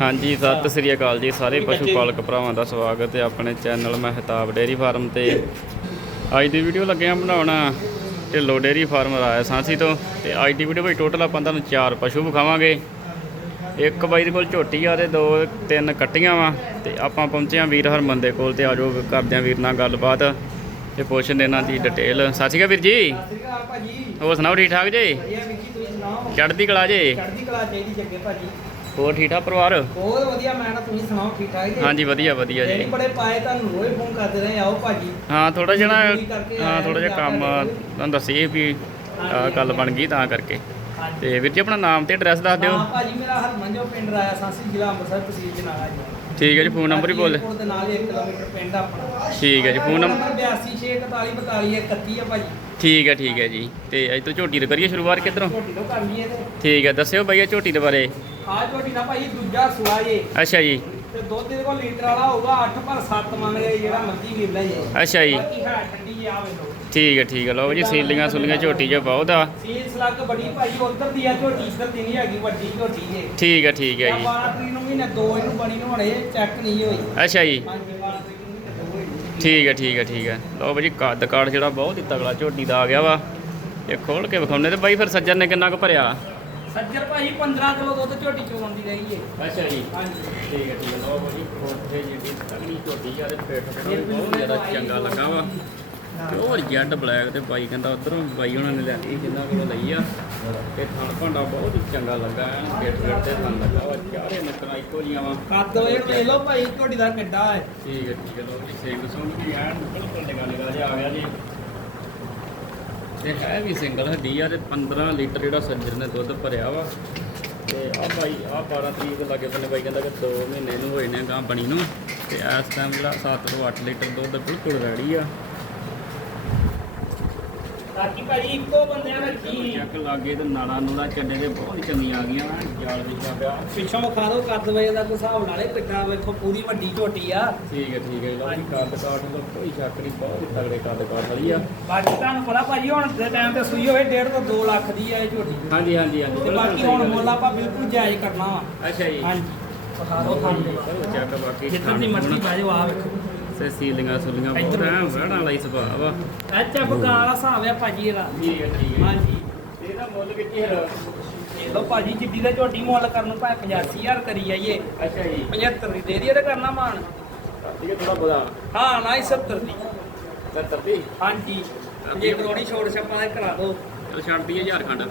ਹਾਂਜੀ ਸਤਿ ਸ੍ਰੀ ਅਕਾਲ ਜੀ ਸਾਰੇ ਪਸ਼ੂ ਪਾਲਕ ਭਰਾਵਾਂ ਦਾ ਸਵਾਗਤ ਹੈ ਆਪਣੇ ਚੈਨਲ ਮਹਿਤਾਬ ਡੇਅਰੀ ਫਾਰਮ ਤੇ। ਅੱਜ ਦੀ ਵੀਡੀਓ ਲੱਗੇ ਆ ਬਣਾਉਣ ਢਿੱਲੋ ਡੇਅਰੀ ਫਾਰਮ ਰਾਇਆ ਸਾਂਸੀ ਤੋਂ। ਤੇ ਅੱਜ ਦੀ ਵੀਡੀਓ ਵਿੱਚ ਟੋਟਲ ਆਪਾਂ ਤੁਹਾਨੂੰ ਚਾਰ ਪਸ਼ੂ ਵਿਖਾਵਾਂਗੇ। ਇੱਕ ਬਾਈ ਦੇ ਕੋਲ ਝੋਟੀ ਆ ਤੇ ਦੋ ਤਿੰਨ ਕੱਟੀਆਂ ਵਾ। ਤੇ ਆਪਾਂ ਪਹੁੰਚੇ ਆ ਵੀਰ ਹਰਮਨ ਦੇ ਕੋਲ ਤੇ ਆਜੋ ਕਰਦੇ ਆ ਵੀਰ ਨਾਲ ਗੱਲਬਾਤ ਤੇ ਪੁੱਛਦੇ ਇਹਨਾਂ ਦੀ ਡਿਟੇਲ ਸਤਿ ਸ਼੍ਰੀ ਅਕਾਲ ਵੀਰ ਜੀ। ਸਤਿ ਸ਼੍ਰੀ ਅਕਾਲ ਭਾਜੀ। ਹੋਰ ਸੁਣਾਓ ਠੀਕ ਠਾਕ ਜੀ? ਚੜ੍ਹਦੀ ਕਲਾ ਜੀ? ਚੜ੍ਹਦੀ ਕਲਾ ਚਾਹੀਦੀ ਜੱਗੇ ਭਾਜੀ। ਹੋਰ ਠੀਕ ਠਾਕ ਪਰਿਵਾਰ? ਬਹੁਤ ਵਧੀਆ ਮੈਂ ਨਾ ਤੁਸੀਂ ਸੁਣਾਓ ਠੀਕ ਠਾਕ ਜੀ? ਹਾਂਜੀ ਵਧੀਆ ਵਧੀਆ ਜੀ। ਬੜੇ ਪਾਏ ਤੁਹਾਨੂੰ ਰੋਜ਼ ਫੋਨ ਕਰਦੇ ਰਹੇ ਆਓ ਭਾਜੀ। ਹਾਂ ਥੋੜਾ ਜਿਹਾ ਹਾਂ ਥੋੜਾ ਜਿਹਾ ਕੰਮ ਤੁਹਾਨੂੰ ਦੱਸੀਏ ਵੀ ਗੱਲ ਬਣ ਗਈ ਤਾਂ ਕਰਕੇ। ਤੇ ਵੀਰ ਜੀ ਆਪਣਾ ਨਾਮ ਤੇ ਐਡਰੈਸ ਦੱਸ ਦਿਓ। ਹਾਂ ਭਾਜੀ ਮੇਰਾ ਹਰਮਨ ਜੋ ਪਿੰਡ ਰਾਇਆ ਸਾਂਸੀ ਜ਼ਿਲ੍ਹਾ ਅੰਮ੍ਰਿਤਸਰ ਤਹਿਸੀਲ ਜਨਾਲਾ ਜੀ। ਠੀਕ ਹੈ ਜੀ ਫੋਨ ਨੰਬਰ ਹੀ ਬੋਲ। ਏਅਰਪੋਰਟ ਦੇ ਨਾਲ 1 ਕਿਲੋਮੀਟਰ ਪਿੰਡ ਆਪਣਾ। ਠੀਕ ਹੈ ਜੀ ਫੋਨ ਨੰਬਰ 8264424131 ਆ ਭਾਜੀ। ਠੀਕ ਹੈ ਠੀਕ ਹੈ ਜੀ। ਤੇ ਅੱਜ ਤੋਂ ਝੋਟੀ ਦੇ ਕਰੀਏ ਸ਼ੁਰੂਆਤ ਕਿੱਧਰੋਂ? ਝੋਟੀ ਤੋਂ ਤੇ ਠੀਕ ਹੈ ਦੱਸਿਓ ਬਈਆ ਝੋਟੀ ਦੇ ਬਾਰੇ। ਆ ਝੋਟੀ ਦਾ ਭਾਜੀ ਦੂਜਾ ਸੁਆ ਜੇ। ਅੱਛਾ ਜੀ। ਤੇ ਦੁੱਧ ਇਹਦੇ ਕੋਲ ਲੀਟਰ ਵਾਲਾ ਹੋਊਗਾ 8 ਪਰ 7 ਮੰਨ ਗਏ ਜਿਹੜਾ ਮਰਜ਼ੀ ਵੀਰ ਜੇ। ਅੱਛਾ ਜੀ। ਬਾਕੀ ਹੈ ਠੰਡੀ ਜੀ ਆ ਵੇਖੋ। ਠੀਕ ਹੈ ਠੀਕ ਹੈ। ਲਓ ਜੀ ਸੀਲੀਆਂ ਸੁਲੀਆਂ ਝੋਟੀ ਜੋ ਬਹੁਤ ਆ। ਸੀਲ ਸਲੱਗ ਬੜੀ ਭਾਈ ਉਧਰ ਦੀ ਆ ਝੋਟੀ ਇੱਧਰ ਦੀ ਨਹੀਂ ਹੈਗੀ ਵੱਡੀ ਝੋਟੀ ਜੇ। ਠੀਕ ਹੈ ਠੀਕ ਹੈ ਜੀ 12 ਤਰੀਕ ਨੂੰ ਮਹੀਨੇ ਦੋ ਇਹਨੂੰ ਬਣੀ ਨੂੰ ਹਣੇ ਚੈੱਕ ਨਹੀਂ ਹੋਈ। ਅੱਛਾ ਜੀ। ਹਾਂਜੀ 12 ਤਰੀਕ ਨੂੰ ਮਹੀਨੇ ਦੋ ਹੋਈ ਠੀਕ ਹੈ ਠੀਕ ਹੈ ਠੀਕ ਹੈ। ਲਓ ਜੀ ਕੱਦ ਕਾੜ ਜਿਹੜਾ ਬਹੁਤ ਹੀ ਤਗੜਾ ਝੋਟੀ ਦਾ ਆ ਗਿਆ ਵਾ। ਇਹ ਖੋਲ ਕੇ ਵਿਖਾਉਣੇ ਤੇ ਬਾਈ ਫਿਰ ਸੱਜਣ ਨੇ ਕਿੰਨਾ ਕੁ ਭਰਿਆ? ਸੱਜਰ ਭਾਈ 15 ਕਿਲੋ ਦੁੱਧ ਝੋਟੀ ਚੋਂ ਆਉਂਦੀ ਰਹੀ ਹੈ ਅੱਛਾ ਜੀ। ਹਾਂਜੀ। ਠੀਕ ਹੈ ਠੀਕ ਹੈ। ਲਓ ਜੀ ਕੋਠੇ ਜਿਹੜੀ ਤਗੜੀ ਝੋਟੀ ਆ ਤੇ ਪੇਟ ਬਹੁਤ ਜ਼ਿਆਦਾ ਚੰਗਾ ਲੱਗਾ ਵਾ। ਪਿਓਰ ਜੈਡ ਬਲੈਕ ਤੇ ਬਾਈ ਕਹਿੰਦਾ ਉਧਰੋਂ ਬਾਈ ਉਹਨਾਂ ਨੇ ਲਿਆਂਦੀ ਜਿੰਨਾ ਕੋਲ ਲਈ ਆ। ਤੇ ਥਣ ਭਾਂਡਾ ਬਹੁਤ ਚੰਗਾ ਲੱਗਾ ਪੇਟ ਪੇਟ ਤੇ ਥਣ ਲੱਗਾ ਵਾ ਚਾਰੇ ਨਕਰਾਂ ਇੱਕੋ ਜੀਆਂ ਵਾ। ਕੱਦ ਹੋਏ ਵੇਖ ਲਓ ਭਾਈ ਝੋਟੀ ਦਾ ਕਿੱਡਾ ਹੈ। ਠੀਕ ਹੈ ਠੀਕ ਹੈ ਲਓ ਜੀ ਸਿੰਘ ਸੁਣ ਵੀ ਐਨ ਬਿਲਕੁਲ ਨਿਗਾ ਨਿਗਾ ਜਿਹਾ ਆ ਗਿਆ ਜੀ। ਤੇ ਹੈ ਵੀ ਸਿੰਗਲ ਹੱਡੀ ਆ ਤੇ 15 ਲੀਟਰ ਜਿਹੜਾ ਸੱਜਰ ਨੇ ਦੁੱਧ ਭਰਿਆ ਵਾ। ਤੇ ਆ ਭਾਈ ਆ 12 ਤਰੀਕ ਲਾਗੇ ਬੰਨੇ ਬਾਈ ਕਹਿੰਦਾ ਕਿ 2 ਮਹੀਨੇ ਨੂੰ ਹੋਏ ਨੇ ਗਾਂ ਬਣੀ ਨੂੰ। ਤੇ ਇਸ ਟਾਈਮ ਜਿਹੜਾ 7 ਤੋਂ 8 ਲੀਟਰ ਦੁੱਧ ਬਿਲਕੁਲ ਰੈਡੀ ਆ। ਬਾਕੀ ਭਾਈ ਇੱਕੋ ਬੰਦਿਆਂ ਰੱਖੀ ਚੱਕ ਲਾਗੇ ਤੇ ਨਾੜਾ ਨੂੜਾ ਚੱਡੇ ਦੇ ਬਹੁਤ ਚੰਗੀਆਂ ਆ ਗਈਆਂ ਵਾ ਜਾਲ ਵਿਛਿਆ ਪਿਆ ਪਿੱਛੋਂ ਵਿਖਾ ਦਿਓ ਕੱਦ ਵੇ ਦਾ ਹਿਸਾਬ ਨਾਲੇ ਕਿੱਡਾ ਵੇਖੋ ਪੂਰੀ ਵੱਡੀ ਝੋਟੀ ਆ। ਠੀਕ ਹੈ ਠੀਕ ਹੈ ਲਓ ਜੀ ਕੱਦ ਕਾਠ ਦਾ ਕੋਈ ਸ਼ੱਕ ਨਹੀਂ ਬਹੁਤ ਤਗੜੇ ਕੱਦ ਕਾਠ ਵਾਲੀ ਆ। ਬਾਕੀ ਤੁਹਾਨੂੰ ਪਤਾ ਭਾਜੀ ਹੁਣ ਦੇ ਟਾਈਮ ਤੇ ਸੂਈ ਹੋਵੇ 1.5 ਤੋਂ 2 ਲੱਖ ਦੀ ਆ ਇਹ ਝੋਟੀ। ਹਾਂਜੀ ਹਾਂਜੀ ਹਾਂਜੀ ਤੇ ਬਾਕੀ ਹੁਣ। ਮੁੱਲ ਆਪਾਂ ਬਿਲਕੁਲ ਜਾਇਜ਼ ਕਰਨਾ ਵਾ। ਅੱਛਾ ਜੀ। ਹਾਂਜੀ। ਵਿਖਾ ਦਿਓ ਚਲੋ ਚੱਕ ਬਾਕੀ ਜਿੱਦਾਂ ਦੀ ਮਰਜ਼ੀ ਜਾਓ ਆ ਵੇਖੋ। ਸੇ ਸੀਲਿੰਗਾਂ ਸੁਲੀਆਂ ਬਹੁਤ ਐ ਵੜਾਂ ਵਾਲੀ ਸੁਭਾਅ ਵਾ। ਅੱਛਾ ਬਗਾ ਵਾਲਾ ਹਿਸਾਬ ਆ ਭਾਜੀ ਇਹਦਾ। ਠੀਕ ਹੈ ਠੀਕ ਹੈ। ਹਾਂਜੀ। ਇਹਦਾ ਮੁੱਲ ਕਿੱਥੇ ਹੈ ਇਹ ਲੋ ਭਾਜੀ ਜਿੱਡੀ ਦਾ ਝੋਟੀ ਮੁੱਲ ਕਰਨ ਨੂੰ ਭਾਵੇਂ 85000 ਕਰੀ ਜਾਈਏ। ਅੱਛਾ ਜੀ। 75 ਦੀ ਦੇ ਦਈਏ ਤੇ ਕਰਨਾ ਮਾਨ ਠੀਕ ਹੈ ਥੋੜਾ ਬੋਲਾ ਹਾਂ ਨਾ ਹੀ 70 ਦੀ। 70 ਦੀ? ਹਾਂਜੀ। ਜੇ ਕਰੋਣੀ ਛੋੜ ਛੱਪਾਂ ਦੇ ਕਰਾ ਦਿਓ। ਚਲ ਛੱਡ ਦਈਏ ਝਾਰਖੰਡ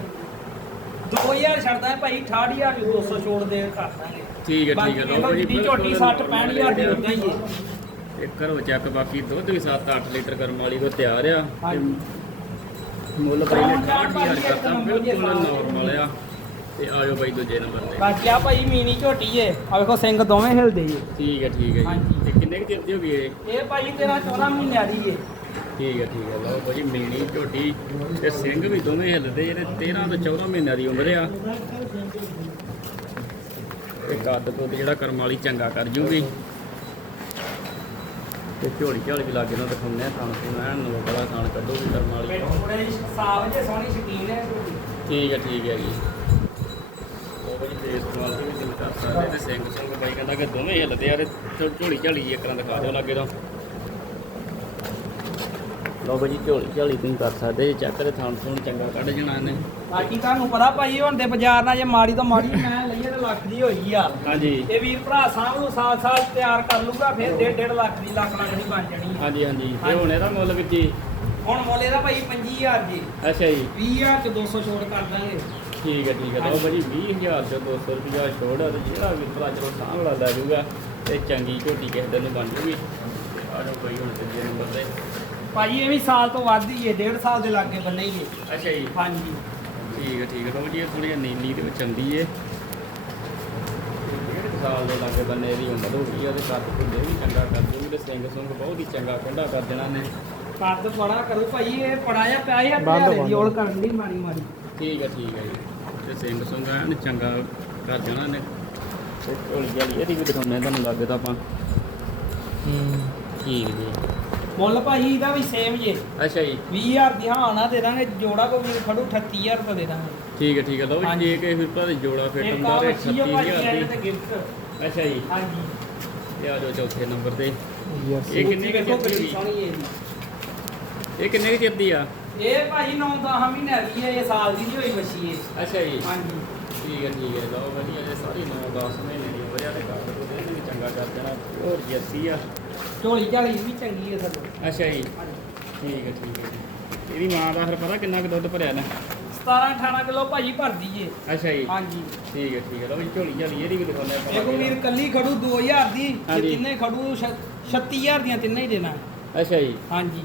2000 ਛੱਡਦਾ ਹੈ ਭਾਈ 68000 ਦੀ 200 ਛੋੜ ਦੇ ਕਰ ਦਾਂਗੇ। ਠੀਕ ਹੈ ਠੀਕ ਹੈ। ਲਓ ਜਿੱਡੀ ਝੋਟੀ 60 65000 ਦੀ ਉਦਾਂ ਹੀ ਹੈ। ਤੇ ਕਰੋ ਚੱਕ ਬਾਕੀ ਦੁੱਧ ਵੀ 7-8 ਲੀਟਰ ਕਰਮ ਵਾਲੀ ਕੋ ਤਿਆਰ ਆ। ਤੇ। ਮੁੱਲ ਬਾਈ ਨੇ 68000 ਕਰਤਾ ਬਿਲਕੁਲ ਨਾਰਮਲ ਆ। ਤੇ ਆਜੋ ਬਾਈ ਦੂਜੇ ਨੰਬਰ ਤੇ। ਬਾਕੀ ਆ ਭਾਈ ਮੀਨੀ ਝੋਟੀ ਏ। ਆ ਵੇਖੋ ਸਿੰਘ ਦੋਵੇਂ ਹਿਲਦੇ ਜੇ ਠੀਕ ਹੈ ਠੀਕ ਹੈ ਜੀ। ਤੇ ਕਿੰਨੇ ਕੁ ਚਿਰ ਦੀ ਹੋ ਗਈ ਇਹ? ਇਹ ਭਾਈ ਤੇਰਾ 14 ਮਹੀਨਿਆਂ ਦੀ ਏ। ਠੀਕ ਹੈ ਠੀਕ ਹੈ ਲਓ ਭਾਜੀ ਮੇਣੀ ਝੋਟੀ ਤੇ ਸਿੰਘ ਵੀ ਦੋਵੇਂ ਹਿੱਲਦੇ ਜਿਹੜੇ 13 ਤੋਂ 14 ਮਹੀਨਿਆਂ ਦੀ ਉਮਰ ਆ। ਤੇ ਕੱਦ ਕੁੱਦ ਜਿਹੜਾ ਕਰਮ ਵਾਲੀ ਚੰਗਾ ਕਰ ਜੂਗੀ। ਤੇ ਝੋਲੀ ਝਾਲੀ ਵੀ ਲਾਗੇ ਨਾਲ ਦਿਖਾਉਂਦੇ ਆ ਥਣ ਤੋਂ ਐਨ ਨੂੰ ਬੜਾ ਥਣ ਕੱਢੂਗੀ ਕਰਮ ਵਾਲੀ। ਥੋੜੇ ਸਾਫ਼ ਜੇ ਸੋਹਣੀ ਸ਼ਕੀਨ ਹੈ ਠੀਕ ਹੈ ਠੀਕ ਹੈ ਜੀ। ਉਹ ਭਾਜੀ ਫੇਸ ਕੁਆਲਿਟੀ ਵੀ ਦਿਲ ਕਰ ਸਕਦੇ ਤੇ ਸਿੰਘ ਸਿੰਘ ਬਾਈ ਕਹਿੰਦਾ ਕਿ ਦੋਵੇਂ ਹਿੱਲਦੇ ਆ ਤੇ ਝੋਲੀ ਝਾਲੀ ਇੱਕ ਤਰ੍ਹਾਂ ਦਿਖਾ ਦਿਓ ਲਾਗੇ ਤੋਂ। ਲਓ ਭਾਜੀ ਝੋਲੀ ਝਾਲੀ ਤੁਸੀਂ ਕਰ ਸਕਦੇ ਜੇ ਚੱਕ ਦੇ ਥਣ ਥਣ ਚੰਗਾ ਕੱਢ ਜਣਾ ਇਹਨੇ। ਬਾਕੀ ਤੁਹਾਨੂੰ ਪਤਾ ਭਾਈ ਹੁਣ ਤੇ ਬਾਜ਼ਾਰ ਨਾਲ ਜੇ ਮਾੜੀ ਤੋਂ ਮਾੜੀ ਮੈਂ ਲਈਏ ਤੇ ਲੱਖ ਦੀ ਹੋਈ ਆ। ਹਾਂਜੀ। ਇਹ ਵੀਰ ਭਰਾ ਸਾਂਭ ਨੂੰ ਸਾਲ ਸਾਲ ਤਿਆਰ ਕਰ ਲੂਗਾ ਫਿਰ 1.5 ਲੱਖ ਦੀ ਲੱਖ ਲੱਖ ਦੀ ਬਣ ਜਾਣੀ। ਹਾਂਜੀ ਹਾਂਜੀ। ਤੇ ਹੁਣ ਇਹਦਾ ਮੁੱਲ ਵਿੱਚ ਜੀ ਹੁਣ ਮੁੱਲ ਇਹਦਾ ਭਾਈ 25000 ਜੀ। ਅੱਛਾ ਜੀ। 20000 ਚ 200 ਛੋੜ ਕਰ ਦਾਂਗੇ। ਠੀਕ ਹੈ ਠੀਕ ਹੈ। ਲਓ ਭਾਜੀ 20000 ਤੋਂ 200 ਰੁਪਇਆ ਛੋੜ ਆ ਤੇ ਜਿਹੜਾ ਵੀ ਭਰਾ ਚਲੋ ਸਾਂਭ ਵਾਲਾ ਲੈ ਜਾਊਗਾ ਤੇ ਚੰਗੀ ਝੋਟੀ ਕਿਸੇ ਦਿਨ ਨੂੰ ਬਣ ਜੂਗੀ। ਆ ਜਾਓ ਭਾਈ ਹੁਣ ਤੀਜੇ ਨੰਬਰ ਤੇ। ਭਾਈ ਇਹ ਵੀ ਸਾਲ ਤੋਂ ਵੱਧ ਹੀ ਹੈ 1.5 ਸਾਲ ਦੇ ਲਾਗੇ ਬੰਨੇ ਹੀ ਹੈ। ਅੱਛਾ ਜੀ। ਹਾਂਜੀ। ਠੀਕ ਹੈ ਠੀਕ ਹੈ। ਲਓ ਜੀ ਇਹ ਥੋੜੀ ਜਿਹੀ ਨੀਲੀ ਦੇ ਵਿੱਚ ਆਉਂਦੀ ਏ ਡੇਢ ਸਾਲ ਦੇ ਲਾਗੇ ਬੰਨੇ ਇਹਦੀ ਉਮਰ ਹੋ ਗਈ ਆ ਤੇ ਕੱਦ ਵੀ ਚੰਗਾ ਕਰ ਜੂਗੀ ਤੇ ਸਿੰਘ ਸੁੰਗ ਬਹੁਤ ਹੀ ਚੰਗਾ ਕੰਡਾ ਕਰ ਦੇਣਾ ਨੇ ਕੱਦ ਬੜਾ ਕਰੂ ਭਾਈ ਇਹ ਪੜਾਇਆ ਪਿਆ ਹੈ ਤੇ ਦੀ ਔਲ ਕਰਨ ਦੀ ਮਾਰੀ ਮਾਰੀ ਠੀਕ ਹੈ ਠੀਕ ਹੈ ਜੀ। ਤੇ ਸਿੰਘ ਸੁੰਗ ਐਨ ਚੰਗਾ ਕਰ ਦੇਣਾ ਨੇ ਤੇ ਢੋਲੀ ਵਾਲੀ ਇਹਦੀ ਵੀ ਦਿਖਾਉਂਦੇ ਆ ਤੁਹਾਨੂੰ ਲੱਗੇ ਤਾਂ ਆਪਾਂ। ਠੀਕ ਜੀ। ਮੁੱਲ ਭਾਈ ਇਹਦਾ ਵੀ ਸੇਮ ਜੇ। ਅੱਛਾ ਜੀ। 20000 ਦੀ ਹਾਂ ਨਾ ਦੇ ਦਾਂਗੇ ਜੋੜਾ ਕੋ ਵੀਰ ਖੜੂ 38000 ਰੁਪਏ ਦੇ ਦਾਂਗੇ। ਠੀਕ ਹੈ ਠੀਕ ਹੈ ਲਓ ਜੀ। ਜੇ ਕਿਸੇ ਫਿਰ ਦੇ ਜੋੜਾ ਫਿੱਟ ਇੱਕ ਹੁੰਦਾ ਆ ਤੇ ਬੱਚੀ ਆ ਭਾਈ 36000 ਐਂਡ ਦੀ। ਤੇ ਗਿਫਟ ਅੱਛਾ ਜੀ। ਹਾਂਜੀ। ਤੇ ਆ ਜਾਓ ਚੌਥੇ ਨੰਬਰ ਤੇ। ਇਹ ਕਿੰਨੀ ਕੁ ਦੀ? ਸੋਹਣੀ ਹੈ ਜੀ ਇਹ ਕਿੰਨੇ ਕੁ ਚਿਰ ਦੀ ਆ? ਇਹ ਭਾਜੀ 9-10 ਮਹੀਨੇ ਦੀ ਹੈ ਇਹ ਸਾਲ ਦੀ ਨਹੀਂ ਹੋਈ ਮੱਛੀ ਇਹ। ਅੱਛਾ ਜੀ। ਹਾਂਜੀ। ਹੈ ਠੀਕ ਹੈ? ਲਓ ਵਧੀਆ ਇਹ ਸਾਰੀ 9 10 ਮਹੀਨੇ ਦੀ ਵਧੀਆ ਤੇ ਕੱਟ ਕੋ ਦੇ ਵੀ ਚੰਗਾ ਕਰ ਦੇਣਾ। ਹੋਰ ਜੱਸੀ ਆ। ਝੋਲੀ ਝਾਲੀ ਵੀ ਚੰਗੀ ਹੈ ਸਰ ਅੱਛਾ ਜੀ। ਠੀਕ ਹੈ ਠੀਕ ਹੈ ਜੀ। ਇਹਦੀ ਮਾਂ ਦਾ ਫਿਰ ਪਤਾ ਕਿੰਨਾ ਕੁ ਦੁੱਧ ਭਰਿਆ ਨਾ 17-18 ਕਿਲੋ ਭਾਜੀ ਭਰਦੀ ਏ। ਅੱਛਾ ਜੀ। ਹਾਂਜੀ। ਠੀਕ ਹੈ ਠੀਕ ਹੈ। ਲਓ ਜੀ ਝੋਲੀ ਝਾਲੀ ਇਹਦੀ ਵੀ ਦਿਖਾਉਂਦੇ ਆਪਾਂ ਇੱਕ ਵੀਰ ਕੱਲੀ ਖੜੂ 2000 ਦੀ। ਹਾਂਜੀ। ਤਿੰਨੇ ਖੜੂ 36000 ਦੀਆਂ ਤਿੰਨੇ ਹੀ ਦੇਣਾ। ਅੱਛਾ ਜੀ। ਹਾਂਜੀ।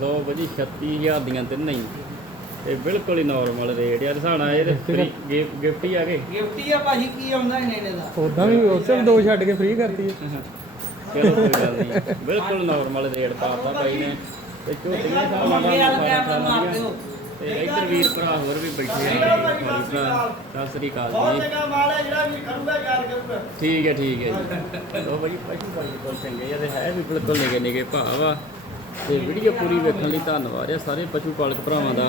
ਲਓ ਭਾਜੀ 36000 ਦੀਆਂ ਤਿੰਨ ਹੀ। ਇਹ ਬਿਲਕੁਲ ਹੀ ਨਾਰਮਲ ਰੇਟ ਯਾਰ ਸਾਣਾ ਇਹ ਤੇ ਗਿਫਟ ਹੀ ਆ ਗਏ। ਗਿਫਟ ਹੀ ਆ ਭਾਜੀ ਕੀ ਆਉਂਦਾ ਇਹਨੇ ਇਹਨੇ ਦਾ? ਉਦਾਂ ਵੀ ਉਸੇ ਵੀ ਦੋ ਛੱਡ ਕੇ ਫ੍ਰੀ ਕਰਤੀ ਹੈ। ਚਲੋ ਕੋਈ ਗੱਲ ਨਹੀਂ। ਬਿਲਕੁਲ ਨਾਰਮਲ ਰੇਟ ਪਾਤਾ ਭਾਈ ਨੇ। ਤੇ ਝੋਟੀਆਂ ਦਾ ਮੰਗੇ ਵਾਲਾ ਕੈਮਰਾ ਮਾਰ ਦਿਓ। ਤੇ ਇੱਧਰ ਵੀਰ ਭਰਾ ਹੋਰ ਵੀ ਬੈਠੇ ਆ ਸਤਿ ਸ੍ਰੀ ਅਕਾਲ। ਜੀ। ਚੰਗਾ ਮਾਲ ਹੈ ਜਿਹੜਾ ਵੀ ਖੜੂਗਾ ਯਾਰ ਕਰੂਗਾ। ਠੀਕ ਹੈ ਠੀਕ ਹੈ ਜੀ। ਲੋ ਭਾਈ ਪਸ਼ੂ ਭਾਈ ਕੋਲ ਚੰਗੇ ਆ। ਤੇ ਹੈ ਵੀ ਬਿਲਕੁਲ ਨਿਗੇ ਨਿਗੇ ਭਾਅ ਵਾ। ਤੇ ਵੀਡੀਓ ਪੂਰੀ ਵੇਖਣ ਲਈ ਧੰਨਵਾਦ ਆ ਸਾਰੇ ਪਸ਼ੂ ਪਾਲਕ ਭਰਾਵਾਂ ਦਾ।